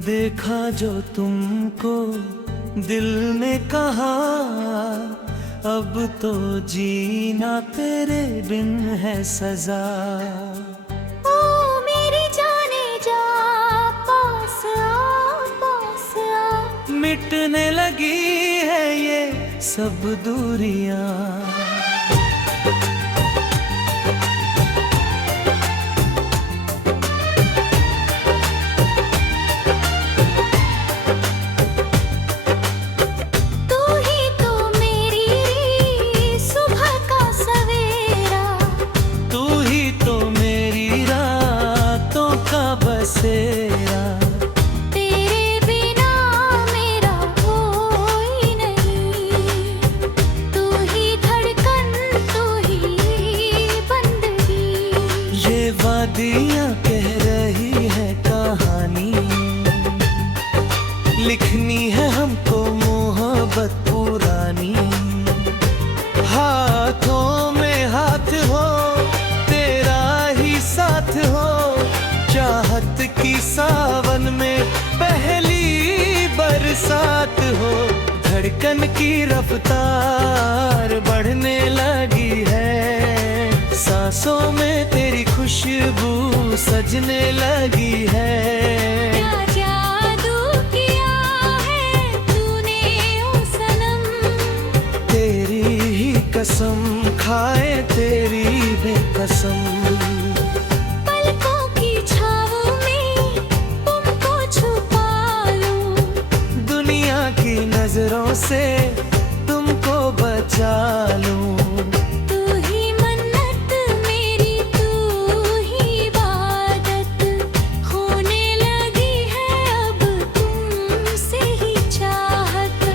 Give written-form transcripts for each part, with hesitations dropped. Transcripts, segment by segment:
देखा जो तुमको दिल ने कहा, अब तो जीना तेरे बिन है सजा। ओ मेरी जाने जा, पास आ। मिटने लगी है ये सब दूरियां। तेरे बिना मेरा कोई नहीं, तू ही धड़कन, तू ही बंदगी। ये वादियाँ कह रही है कहानी, लिखनी है हमको मोहब्बत पुरानी। हाथों में हाथ हो, तेरा ही साथ हो, चाहत की सावन में पहली बरसात हो। धड़कन की रफ्तार बढ़ने लगी है, सांसों में तेरी खुशबू सजने लगी है। क्या जादू किया है तूने ओ सनम, तेरी ही कसम खाए तेरी बेकसम। नजरों से तुमको बचा लूं। तू ही मन्नत मेरी, तू ही इबादत, होने लगी है अब तुमसे ही चाहत।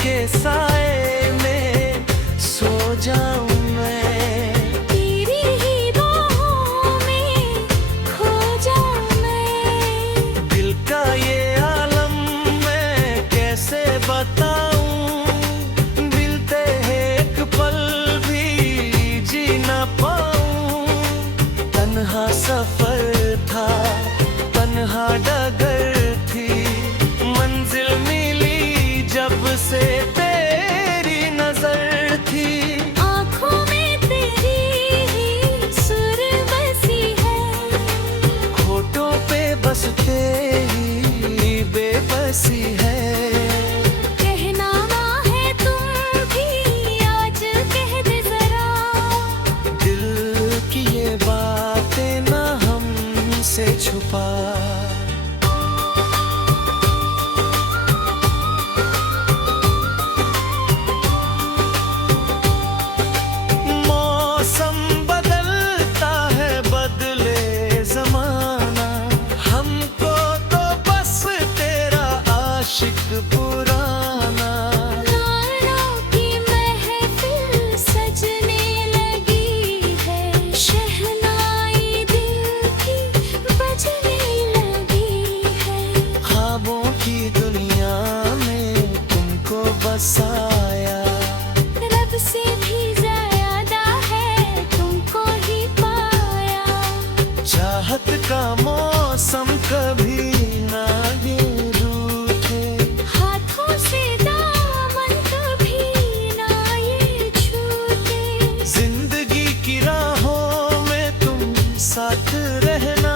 के साए में सो जाऊं मैं, तेरी ही बाहों में खो जाऊं मैं। दिल का ये आलम मैं कैसे बताऊं, मिलते एक पल भी जी ना पाऊं। तन्हा सफर था, तन्हा डगर थी, मंजिल मिली जब से तेरी नजर थी। आँखों में तेरी ही सुर बसी है, होठों पे बस तेरी बेबसी है। कहना है तुम भी आज कह दे जरा, दिल की ये बातें ना हमसे छुपा। पुराना गानों की महफिल सजने लगी है, शहनाई दिल की बजने लगी है। ख्वाबों की दुनिया में तुमको बसाया, रब से भी ज्यादा है तुमको ही पाया। चाहत का मौसम कभी ना साथ रहना,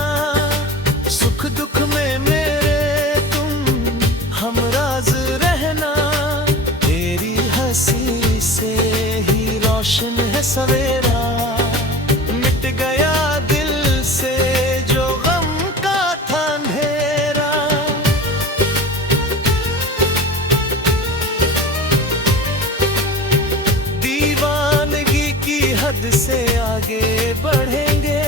सुख दुख में मेरे तुम हमराज रहना। तेरी हद से आगे बढ़ेंगे,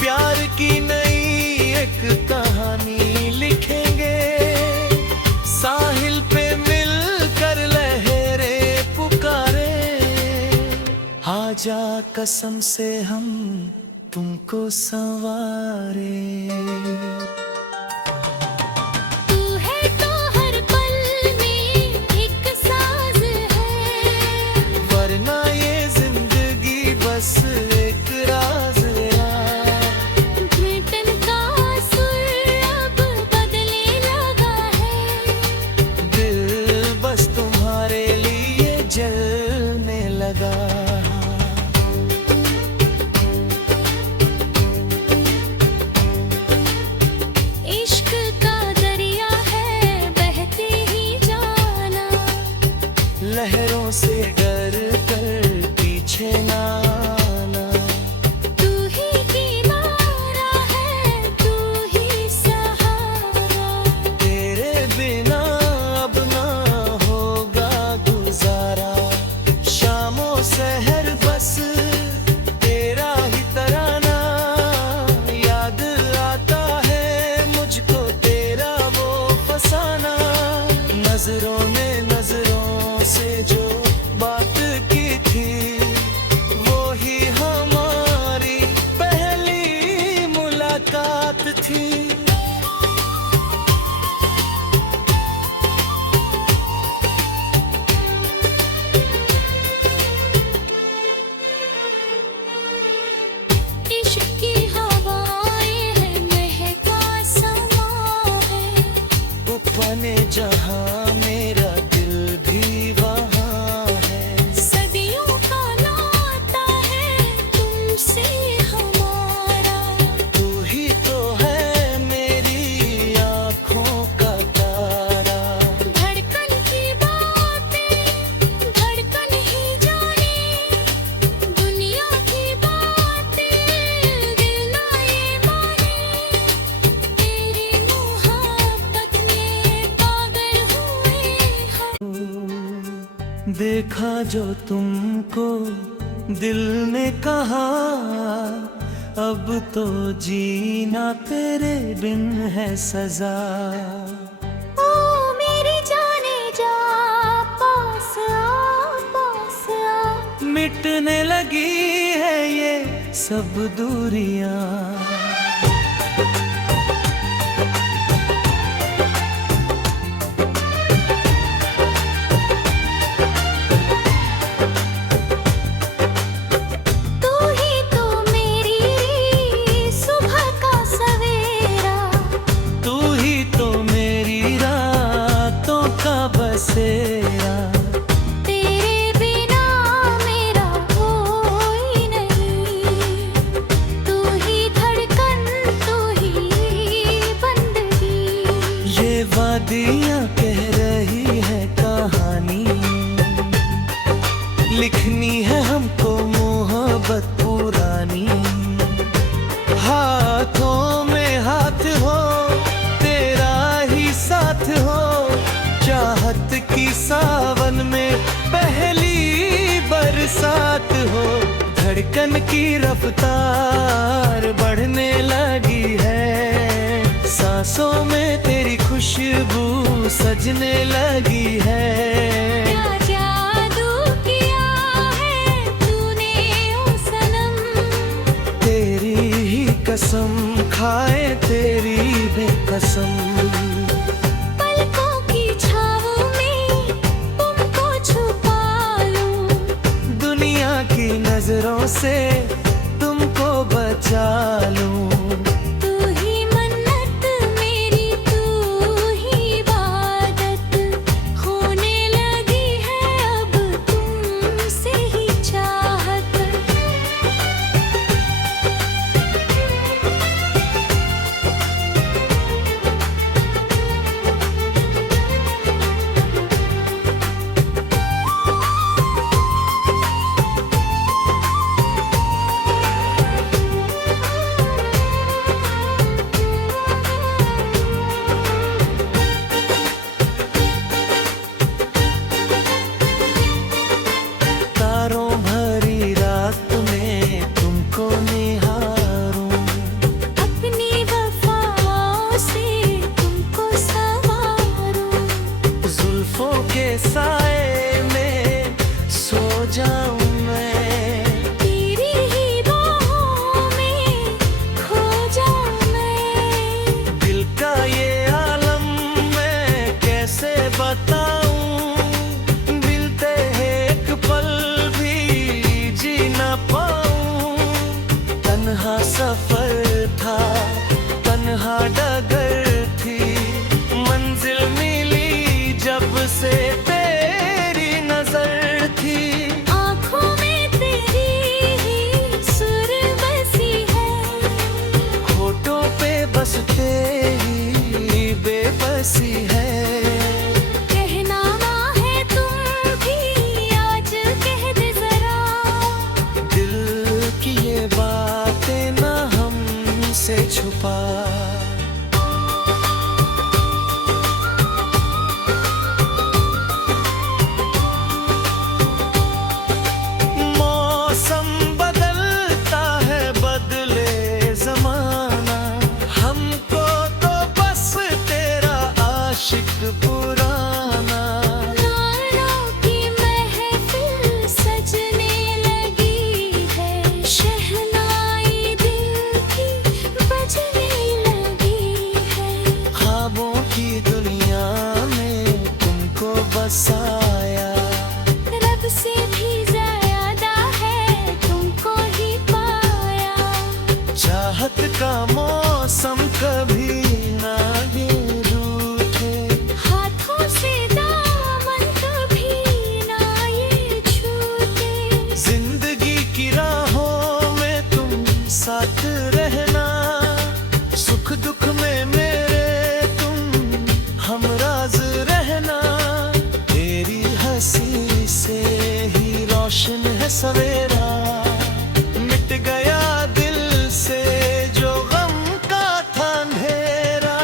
प्यार की नई एक कहानी लिखेंगे। साहिल पे मिलकर लहरें पुकारे, आजा कसम से हम तुमको संवारे। तू है तो हर पल में एक साज है, वरना ये जिंदगी बस एक राज है। घुटन का सुर अब बदलने लगा है, दिल बस तुम्हारे लिए जलने लगा। इश्क का दरिया है बहते ही जाना, लहरों से डर कर पीछे ना आना। तू ही किनारा है, तू ही सहारा, तेरे बिना अब ना होगा गुजारा। शामों सहर बस तेरा ही तराना, याद आता है मुझको तेरा वो फसाना। नजरों ने नजरों से जो बात की थी, वो ही हमारी पहली मुलाकात थी। इश्क की हवाएं हैं महका समा है, अपने जहां मेरा दिल भी वहाँ है। सदियों का नाता है तुमसे हमारा, तू ही तो है मेरी आँखों का तारा। धड़कन की बातें धड़कन ही जाने, दुनिया की बातें दिल ना ये माने, तेरी मोहब्बत में पागल हुए हम। देखा जो तुमको दिल ने कहा, अब तो जीना तेरे बिन है सजा। ओ मेरी जाने जा, पास आ, मिटने लगी है ये सब दूरियां। तू ही तो मेरी सुबह का सवेरा, तू ही तो मेरी रातों का बसेरा। तेरे बिना मेरा कोई नहीं, तू ही धड़कन तू ही बंदगी। ये वादियाँ कह रही है कहानी, लिखनी है हमको मोहब्बत पुरानी। हाथों में हाथ हो, तेरा ही साथ हो, चाहत की सावन में पहली बरसात हो। धड़कन की रफ्तार बढ़ने लगी है, सांसों में तेरी खुशबू सजने लगी है। क्या जादू किया है तूने ओ सनम, तेरी ही कसम खाए तेरी बेकसम। पलकों की छाँव में तुमको छुपा लूं, दुनिया की नजरों से तुमको बचा लूं। तू ही मन्नत मेरी, तू ही इबादत, होने लगी है अब तुमसे ही चाहत। के साए में सो जाऊं मैं, तेरी ही बाहों में खो जाऊं मैं। दिल का ये आलम मैं कैसे बताऊं, मिलते एक पल भी जी ना पाऊं। तन्हा सफर था, तन्हा डगर थी, मंजिल मिली जब से तेरी नजर थी। आँखों में तेरी ही सुर बसी है, होठों पे बस तेरी बेबसी है। कहना ना है तुम भी आज कह दे जरा, दिल की ये बातें ना हमसे छुपा। मौसम बदलता है, बदले जमाना, हमको तो बस तेरा आशिक पुराना। गानों की महफिल सजने लगी है, शहनाई दिल की बजने लगी है। ख्वाबों की दुनिया में तुमको बसाया, रब से भी ज्यादा है तुमको ही पाया। चाहत का मौसम कभी ना ये रूठे, हाथों से दामन कभी ना ये छूटे। जिंदगी की राहों में तुम साथ रहना, सुख दुख में मेरे तुम हमराज रहना। तेरी हंसी से ही रोशन है सवेरा, मिट गया दिल से जो गम का था अंधेरा।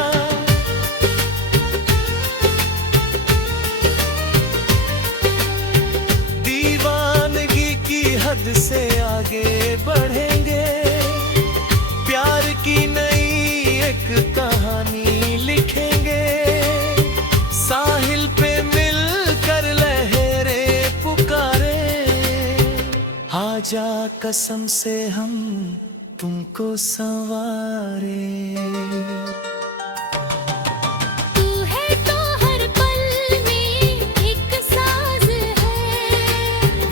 दीवानगी की हद से आगे बढ़ेंगे, प्यार की नई एक कहानी लिखेंगे। साहिल पे मिलकर लहरें पुकारे, आजा कसम से हम तुमको संवारे। तू है तो हर पल में एक साज है,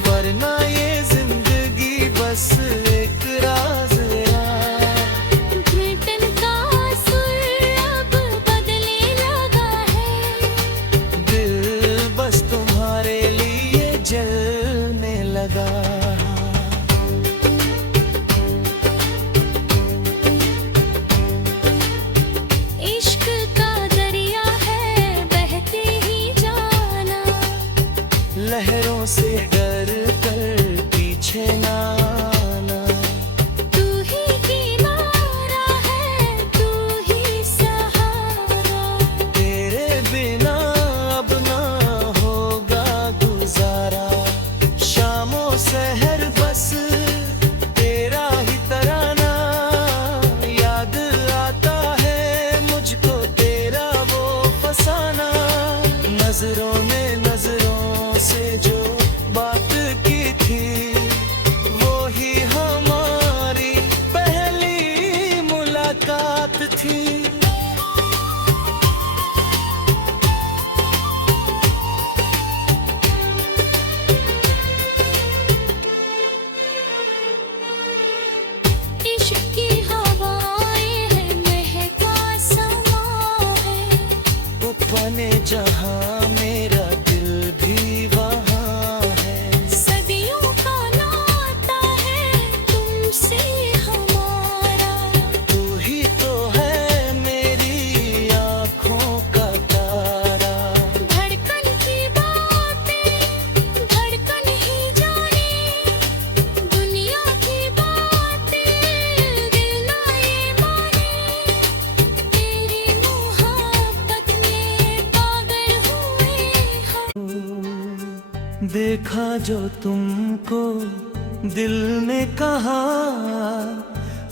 वरना ये जिंदगी बस एक राज है। घुटन का सुर अब बदलने लगा है। दिल बस तुम्हारे लिए जलने लगा। इश्क का दरिया है बहते ही जाना, लहरों से डर कर पीछे ना आना। तू ही किनारा है तू ही सहारा। तेरे बिना अब ना होगा गुजारा, शामों सहर बस तेरा ही तराना। याद आता है मुझको तेरा वो फसाना, नजरों ने नजरों से जो बात की थी, वो ही हमारी पहली मुलाकात थी। इश्क की हवाएं हैं महका समा है, अपने जहां मेरा दिल भी वहां है। सदियों का नाता है तुमसे हमारा। तू ही तो है मेरी आँखों का तारा। धड़कन की बातें धड़कन ही जाने, दुनिया की बातें दिल ना ये माने। तेरी मोहब्बत में पागल हुए हम। देखा जो तुमको दिल ने कहा,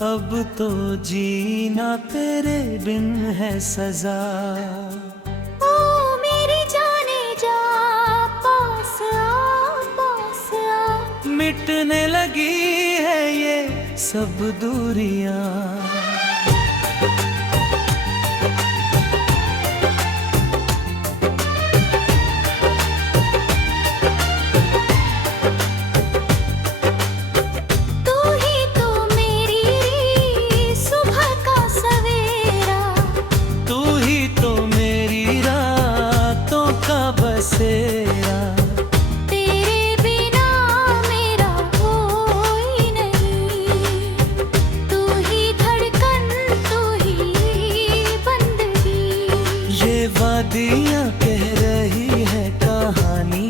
अब तो जीना तेरे बिन है सजा। ओ मेरी जाने जा, सब दूरियां। तू ही तो मेरी सुबह का सवेरा, तू ही तो मेरी रातों का बसेरा। तेरे बिना मेरा कोई नहीं। तू ही धड़कन, तू ही बंदगी। ये वादियां कह रही है कहानी,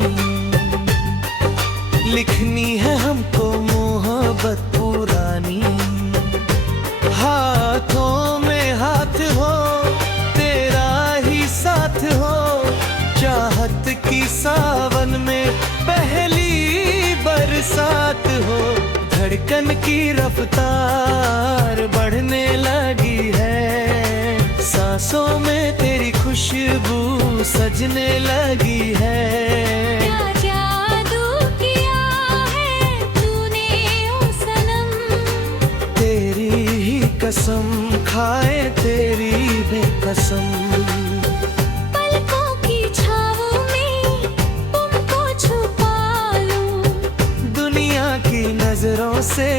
लिखनी है हमको मोहब्बत पुरानी। हाथों में हाथ हो, तेरा ही साथ हो, चाहत की सावन में पहली बरसात हो। धड़कन की रफ्तार बढ़ने लगी है, सांसों में तेरी खुशबू सजने लगी है। क्या जादू किया है तूने ओ सनम, तेरी ही कसम खाए तेरी बेकसम। पलकों की छाँव में तुमको छुपा लूं, दुनिया की नजरों से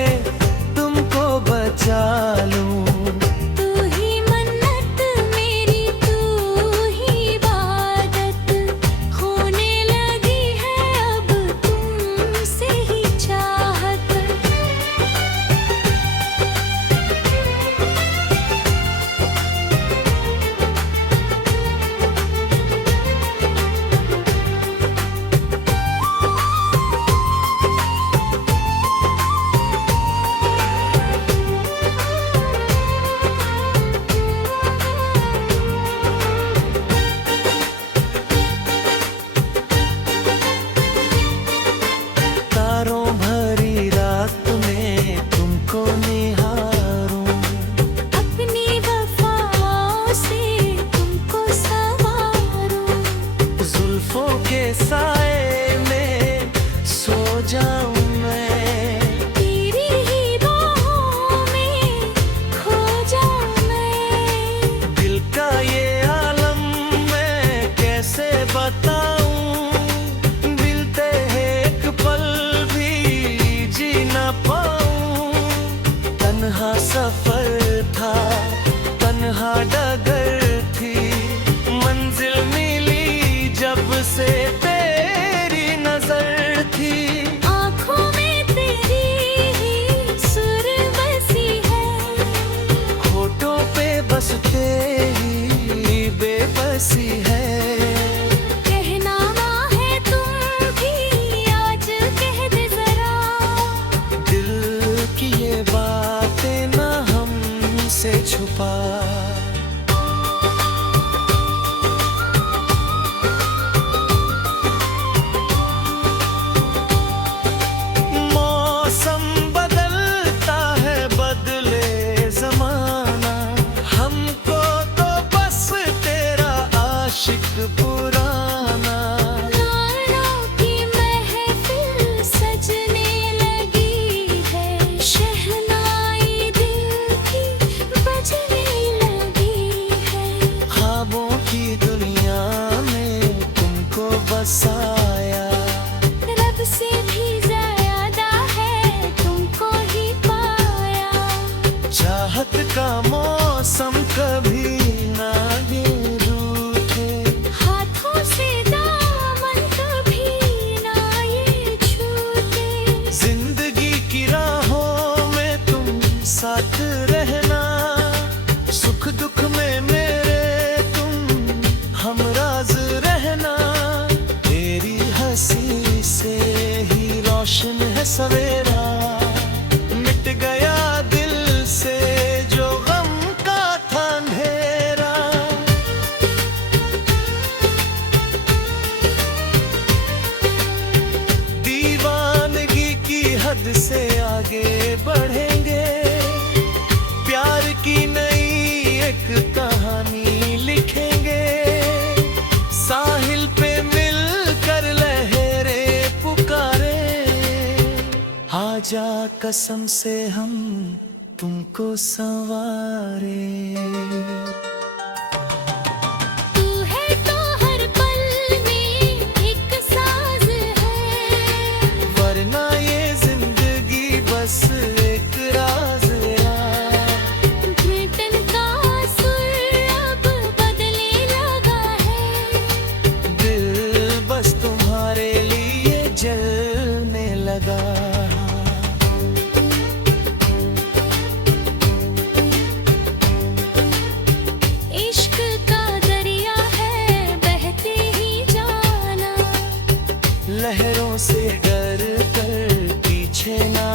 तुमको बचा लूं। तू ही मन्नत मेरी, तू ही इबादत, होने लगी है अब तुमसे ही चाहत। तारों भरी रात में तुमको निहारूं, अपनी वफाओं से तुमको संवारूं, जुल्फों के साए में सो जाऊं मैं। तेरी ही बाहों में खो जाऊं मैं। दिल का ये आलम मैं कैसे बताऊं, मिलते हैं एक पल भी जी ना पाऊं। तन्हा सफर था, तन्हा डगर थी, मंजिल मिली जब से तेरी नजर थी। आँखों में तेरी ही सुर बसी है, होठों पे बस तेरी बेबसी है। कहना ना है तुम भी आज कह दे जरा, दिल की ये बातें ना हमसे छुपा। मौसम बदलता है, बदले जमाना, हमको तो बस तेरा आशिक पुराना। गानों की महफिल सजने लगी है, शहनाई दिल की बजने लगी है। ख्वाबों की दुनिया में तुमको बसाया, रब से भी ज्यादा है तुमको ही पाया। चाहत का मौसम कभी ना ये रूठे, हाथों से दामन कभी ना ये छूटे। जिंदगी की राहों में तुम साथ रहना, सुख दुख में मेरे तुम हमराज रहना। तेरी हंसी से ही रोशन है सवेरा, मिट गया दिल से जो गम का था अंधेरा। दीवानगी की हद से आगे बढ़ेंगे, प्यार की नई एक कहानी लिखेंगे। साहिल पे मिलकर लहरें पुकारे, आज जा कसम से हम तुमको संवारे। तू है तो हर पल में एक साज है, वरना ये जिंदगी बस एक राज है। घुटन का सुर अब बदलने लगा है, दिल बस तुम्हारे लिए जलने लगा। इश्क का दरिया है बहते ही जाना, लहरों से डर कर पीछे ना